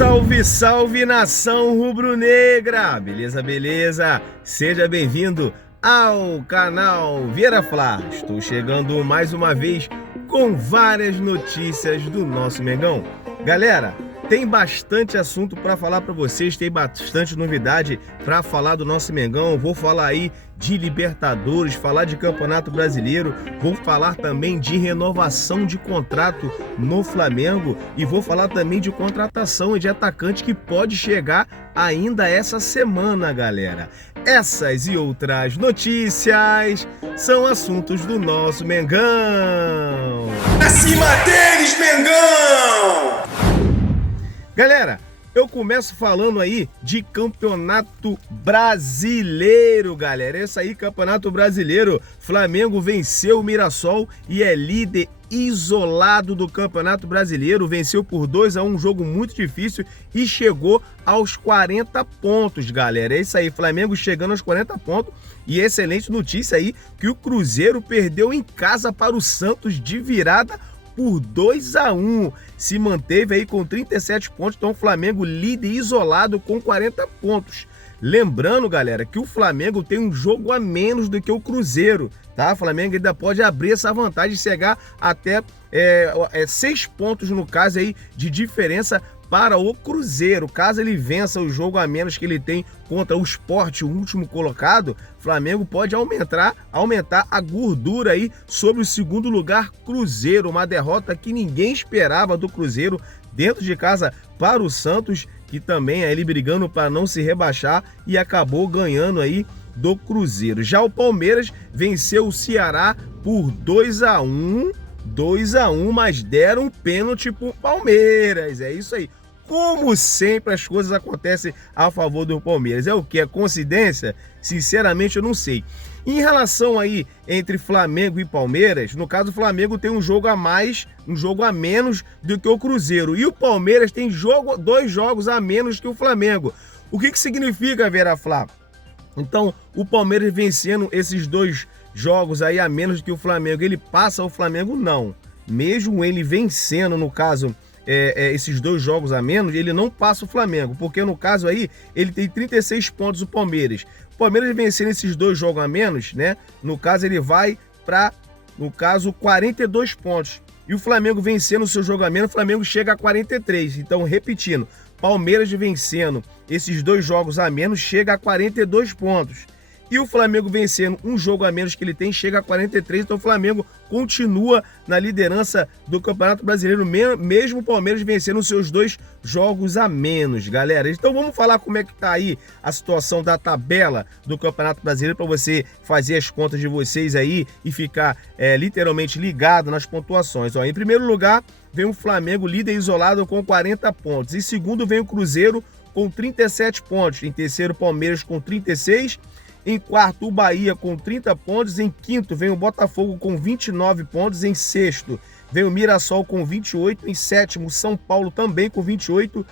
Salve, salve nação rubro-negra! Beleza, beleza? Seja bem-vindo ao canal Vieira Fla. Estou chegando mais uma vez com várias notícias do nosso Mengão. Galera, tem bastante assunto para falar para vocês, tem bastante novidade para falar do nosso Mengão. Vou falar aí de Libertadores, falar de Campeonato Brasileiro, vou falar também de renovação de contrato no Flamengo e vou falar também de contratação de atacante que pode chegar ainda essa semana, galera. Essas e outras notícias são assuntos do nosso Mengão. Acima deles, Mengão! Galera, eu começo falando aí de Campeonato Brasileiro, galera. Esse aí, Campeonato Brasileiro, Flamengo venceu o Mirassol e é líder isolado do Campeonato Brasileiro. Venceu por 2-1, um jogo muito difícil e chegou aos 40 pontos, galera. É isso aí, Flamengo chegando aos 40 pontos. E excelente notícia aí que o Cruzeiro perdeu em casa para o Santos de virada por 2-1, se manteve aí com 37 pontos, então o Flamengo líder isolado com 40 pontos. Lembrando, galera, que o Flamengo tem um jogo a menos do que o Cruzeiro, tá? O Flamengo ainda pode abrir essa vantagem de chegar até 6 pontos, no caso aí, de diferença para o Cruzeiro. Caso ele vença o jogo a menos que ele tem contra o Sport, o último colocado, o Flamengo pode aumentar a gordura aí sobre o segundo lugar Cruzeiro. Uma derrota que ninguém esperava do Cruzeiro dentro de casa para o Santos, que também é ele brigando para não se rebaixar e acabou ganhando aí do Cruzeiro. Já o Palmeiras venceu o Ceará por 2-1, mas deram um pênalti pro Palmeiras. É isso aí. Como sempre, as coisas acontecem a favor do Palmeiras. É o que? É coincidência? Sinceramente, eu não sei. Em relação aí entre Flamengo e Palmeiras, no caso o Flamengo tem um jogo a mais, um jogo a menos do que o Cruzeiro. E o Palmeiras tem 2 jogos a menos que o Flamengo. O que significa, Vieira Fla? Então, o Palmeiras vencendo esses 2 jogos aí a menos que o Flamengo, ele passa o Flamengo? Não. Mesmo ele vencendo, no caso, esses 2 jogos a menos, ele não passa o Flamengo, porque no caso aí, ele tem 36 pontos o Palmeiras. O Palmeiras vencendo esses 2 jogos a menos, né? No caso, ele vai para, no caso, 42 pontos. E o Flamengo vencendo o seu jogo a menos, o Flamengo chega a 43. Então, repetindo, Palmeiras vencendo esses 2 jogos a menos, chega a 42 pontos. E o Flamengo vencendo um jogo a menos que ele tem, chega a 43, então o Flamengo continua na liderança do Campeonato Brasileiro, mesmo o Palmeiras vencendo os seus 2 jogos a menos, galera. Então vamos falar como é que tá aí a situação da tabela do Campeonato Brasileiro, para você fazer as contas de vocês aí e ficar literalmente ligado nas pontuações. Ó, em primeiro lugar vem o Flamengo, líder isolado com 40 pontos. Em segundo vem o Cruzeiro com 37 pontos. Em terceiro, Palmeiras com 36. Em quarto, o Bahia com 30 pontos. Em quinto, vem o Botafogo com 29 pontos. Em sexto, vem o Mirassol com 28. Em sétimo, São Paulo também com 28.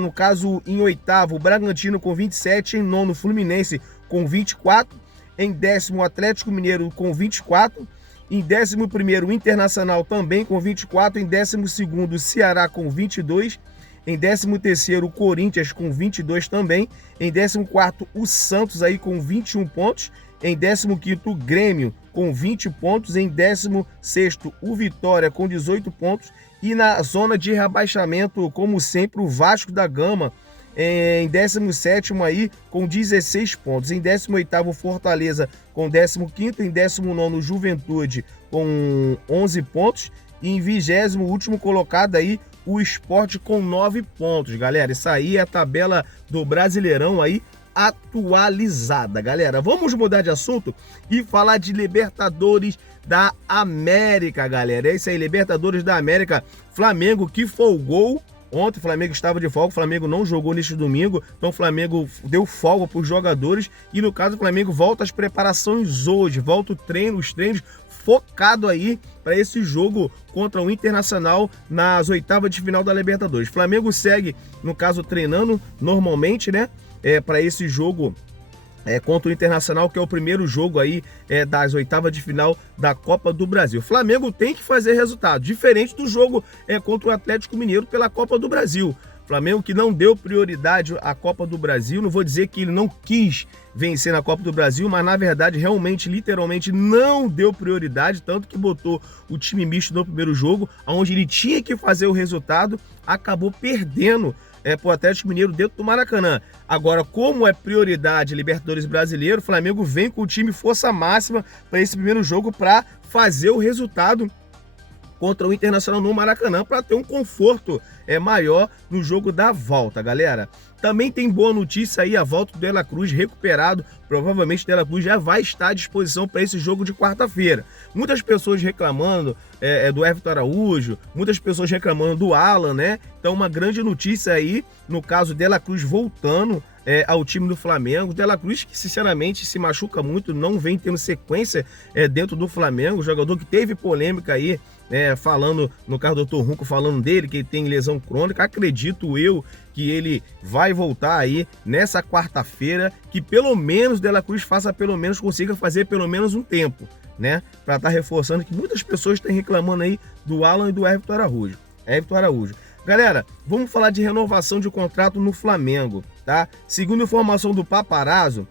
No caso, em oitavo, o Bragantino com 27. Em nono, Fluminense com 24. Em décimo, o Atlético Mineiro com 24. Em 11º, o Internacional também com 24. Em 12º, o Ceará com 22. Em 13º, o Corinthians com 22 também. Em 14º, o Santos aí com 21 pontos. Em 15º, o Grêmio com 20 pontos. Em 16º, o Vitória com 18 pontos. E na zona de rebaixamento, como sempre, o Vasco da Gama em 17º aí com 16 pontos. Em 18º, o Fortaleza com 15º. Em 19º, o Juventude com 11 pontos. E em 20º, último colocado aí, o Sport com 9 pontos, galera. Isso aí é a tabela do Brasileirão aí atualizada, galera. Vamos mudar de assunto e falar de Libertadores da América, galera. É isso aí, Libertadores da América. Flamengo que folgou. Ontem o Flamengo estava de folga, o Flamengo não jogou neste domingo, então o Flamengo deu folga para os jogadores e no caso o Flamengo volta às preparações hoje, volta os treinos focado aí para esse jogo contra o Internacional nas oitavas de final da Libertadores. O Flamengo segue, no caso, treinando normalmente, né, para esse jogo contra o Internacional, que é o primeiro jogo aí das oitavas de final da Copa do Brasil. O Flamengo tem que fazer resultado, diferente do jogo contra o Atlético Mineiro pela Copa do Brasil. Flamengo que não deu prioridade à Copa do Brasil. Não vou dizer que ele não quis vencer na Copa do Brasil, mas na verdade, realmente, literalmente, não deu prioridade, tanto que botou o time misto no primeiro jogo, onde ele tinha que fazer o resultado, acabou perdendo pro Atlético Mineiro dentro do Maracanã. Agora, como é prioridade Libertadores Brasileiro, o Flamengo vem com o time força máxima para esse primeiro jogo para fazer o resultado contra o Internacional no Maracanã, para ter um conforto maior no jogo da volta, galera. Também tem boa notícia aí, a volta do De La Cruz recuperado. Provavelmente o De La Cruz já vai estar à disposição para esse jogo de quarta-feira. Muitas pessoas reclamando do Everton Araújo, muitas pessoas reclamando do Alan, né? Então uma grande notícia aí, no caso De La Cruz voltando ao time do Flamengo. De La Cruz que sinceramente se machuca muito, não vem tendo sequência dentro do Flamengo, jogador que teve polêmica aí, falando, no caso do Dr. Runco, falando dele, que ele tem lesão crônica. Acredito eu que ele vai voltar aí nessa quarta-feira, que pelo menos De La Cruz consiga fazer pelo menos um tempo, né? Para estar reforçando, que muitas pessoas estão reclamando aí do Alan e do Everton Araújo. Galera, vamos falar de renovação de contrato no Flamengo, tá? Segundo informação do Paparazzo,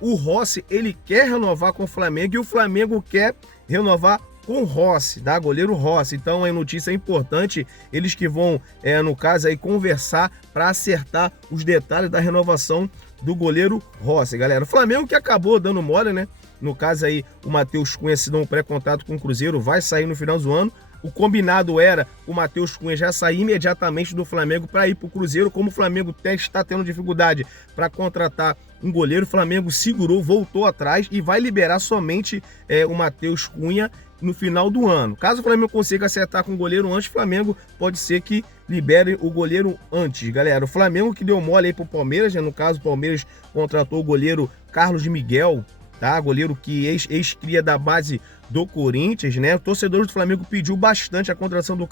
o Rossi, ele quer renovar com o Flamengo e o Flamengo quer renovar com o Rossi, tá? Goleiro Rossi. Então, é notícia importante, eles que vão, no caso aí, conversar para acertar os detalhes da renovação do goleiro Rossi, galera. O Flamengo que acabou dando mole, né? No caso aí, o Matheus Cunha assinou um pré-contrato com o Cruzeiro, vai sair no final do ano. O combinado era o Matheus Cunha já sair imediatamente do Flamengo para ir para o Cruzeiro. Como o Flamengo está tendo dificuldade para contratar um goleiro, o Flamengo segurou, voltou atrás e vai liberar somente o Matheus Cunha no final do ano. Caso o Flamengo consiga acertar com o goleiro antes, o Flamengo pode ser que libere o goleiro antes, galera. O Flamengo que deu mole aí pro Palmeiras, né? No caso, o Palmeiras contratou o goleiro Carlos Miguel, tá? Goleiro que ex-cria da base do Corinthians, né? O torcedor do Flamengo pediu bastante a contratação do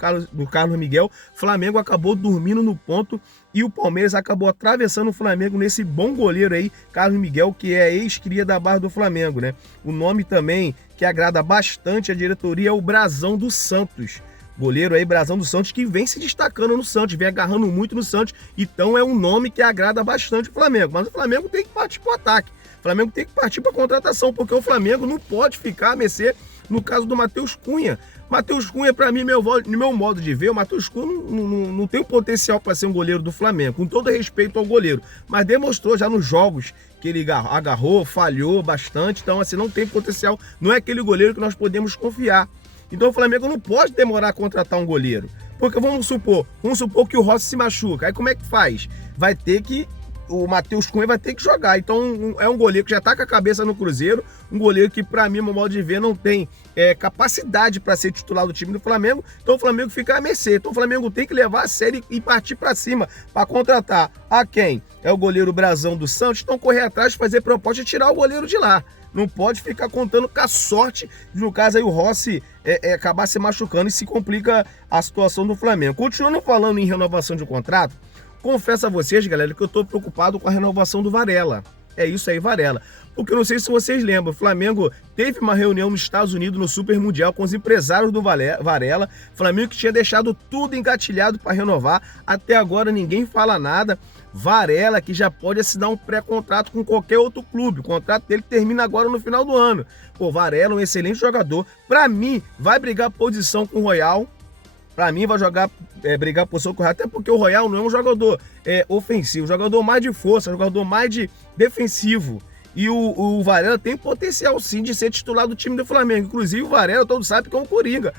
Carlos Miguel. O Flamengo acabou dormindo no ponto e o Palmeiras acabou atravessando o Flamengo nesse bom goleiro aí, Carlos Miguel, que é ex-cria da base do Flamengo, né? O nome também que agrada bastante a diretoria é o Brazão do Santos. Goleiro aí, Brazão do Santos, que vem se destacando no Santos, vem agarrando muito no Santos. Então é um nome que agrada bastante o Flamengo. Mas o Flamengo tem que partir para o ataque. O Flamengo tem que partir para a contratação, porque o Flamengo não pode ficar a mercê no caso do Matheus Cunha. Matheus Cunha, para mim, no meu modo de ver, o Matheus Cunha não tem o potencial para ser um goleiro do Flamengo, com todo respeito ao goleiro, mas demonstrou já nos jogos que ele agarrou, falhou bastante, então assim, não tem potencial, não é aquele goleiro que nós podemos confiar. Então o Flamengo não pode demorar a contratar um goleiro, porque vamos supor que o Rossi se machuca, aí como é que faz? O Matheus Cunha vai ter que jogar. Então é um goleiro que já está com a cabeça no Cruzeiro, um goleiro que, para mim, no modo de ver, não tem capacidade para ser titular do time do Flamengo. Então o Flamengo fica à mercê. Então o Flamengo tem que levar a série e partir para cima para contratar a quem? É o goleiro Brazão do Santos. Então correr atrás, fazer proposta e tirar o goleiro de lá. Não pode ficar contando com a sorte, no caso aí o Rossi acabar se machucando e se complica a situação do Flamengo. Continuando falando em renovação de contrato, confesso a vocês, galera, que eu tô preocupado com a renovação do Varela. É isso aí, Varela. Porque eu não sei se vocês lembram, o Flamengo teve uma reunião nos Estados Unidos no Super Mundial com os empresários do Varela. Flamengo que tinha deixado tudo engatilhado para renovar. Até agora ninguém fala nada. Varela que já pode assinar um pré-contrato com qualquer outro clube. O contrato dele termina agora no final do ano. Pô, Varela é um excelente jogador. Para mim, vai brigar posição com o Royal. Para mim vai brigar posição com o Royal, até porque o Royal não é um jogador ofensivo, jogador mais de força, jogador mais de defensivo. E o Varela tem potencial sim de ser titular do time do Flamengo. Inclusive o Varela, todos sabem que é um coringa.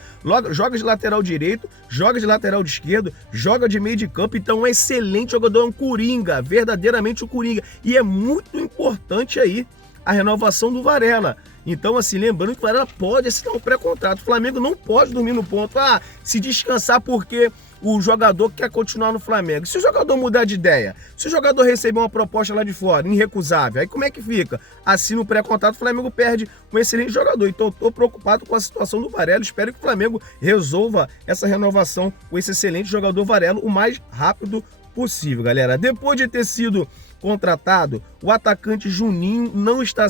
Joga de lateral direito, joga de lateral esquerdo, joga de meio de campo. Então é um excelente jogador, é um coringa, verdadeiramente um coringa. E é muito importante aí a renovação do Varela. Então, assim, lembrando que o Varela pode assinar um pré-contrato. O Flamengo não pode dormir no ponto, se descansar porque o jogador quer continuar no Flamengo. Se o jogador mudar de ideia, se o jogador receber uma proposta lá de fora, irrecusável, aí como é que fica? Assina o pré-contrato, o Flamengo perde um excelente jogador. Então, eu estou preocupado com a situação do Varela. Espero que o Flamengo resolva essa renovação com esse excelente jogador Varela o mais rápido possível, galera. Depois de ter sido contratado, o atacante Juninho não está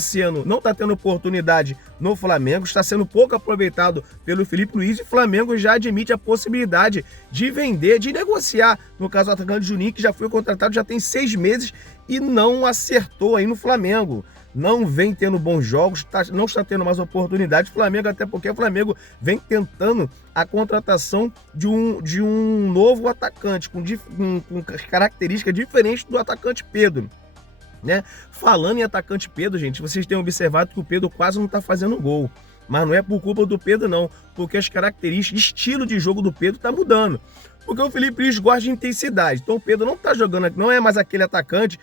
tendo oportunidade no Flamengo, está sendo pouco aproveitado pelo Filipe Luiz, e o Flamengo já admite a possibilidade de vender, de negociar, no caso o atacante Juninho, que já foi contratado, já tem 6 meses e não acertou aí no Flamengo. Não vem tendo bons jogos, não está tendo mais oportunidade. O Flamengo, até porque o Flamengo vem tentando a contratação de um novo atacante, com características diferentes do atacante Pedro, né? Falando em atacante Pedro, gente, vocês têm observado que o Pedro quase não está fazendo gol. Mas não é por culpa do Pedro, não, porque as características, estilo de jogo do Pedro está mudando. Porque o Filipe Luiz gosta de intensidade. Então o Pedro não tá jogando, não é mais aquele atacante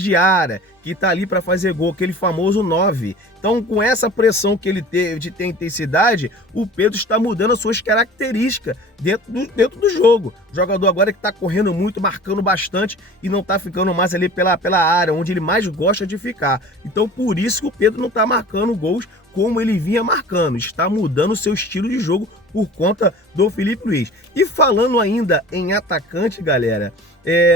de área, que tá ali para fazer gol, aquele famoso 9. Então, com essa pressão que ele teve de ter intensidade, o Pedro está mudando as suas características dentro do jogo. O jogador agora que tá correndo muito, marcando bastante e não tá ficando mais ali pela área, onde ele mais gosta de ficar. Então, por isso que o Pedro não tá marcando gols como ele vinha marcando. Está mudando o seu estilo de jogo por conta do Filipe Luiz. E falando ainda em atacante, galera,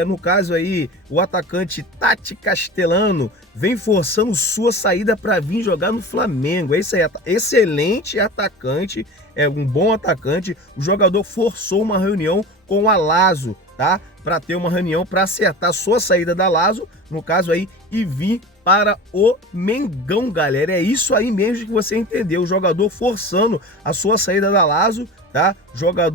no caso aí, o atacante Tati Castellano vem forçando sua saída para vir jogar no Flamengo. É isso aí, excelente atacante, é um bom atacante. O jogador forçou uma reunião com o Alazo, tá? Para ter uma reunião para acertar sua saída da Lazo, no caso aí, e vir para o Mengão, galera. É isso aí mesmo que você entendeu. O jogador forçando a sua saída da Lazo, tá?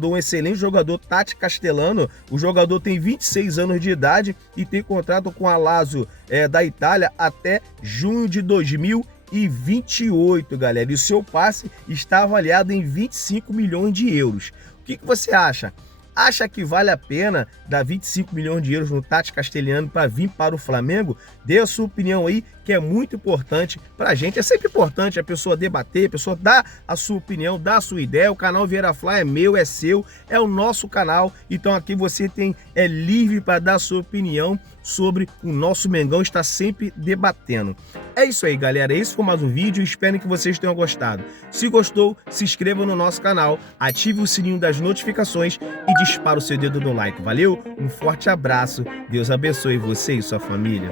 Um excelente jogador, Tati Castellano. O jogador tem 26 anos de idade e tem contrato com a Lazo da Itália até junho de 2028, galera. E o seu passe está avaliado em 25 milhões de euros. O que você acha? Acha que vale a pena dar 25 milhões de euros no Tati Castellano para vir para o Flamengo? Dê a sua opinião aí, que é muito importante para a gente. É sempre importante a pessoa debater, a pessoa dar a sua opinião, dar a sua ideia. O canal Vieira Fla é meu, é seu, é o nosso canal. Então aqui você é livre para dar a sua opinião sobre o nosso Mengão, está sempre debatendo. É isso aí, galera. Esse foi mais um vídeo. Espero que vocês tenham gostado. Se gostou, se inscreva no nosso canal, ative o sininho das notificações e dispara o seu dedo no like. Valeu? Um forte abraço. Deus abençoe você e sua família.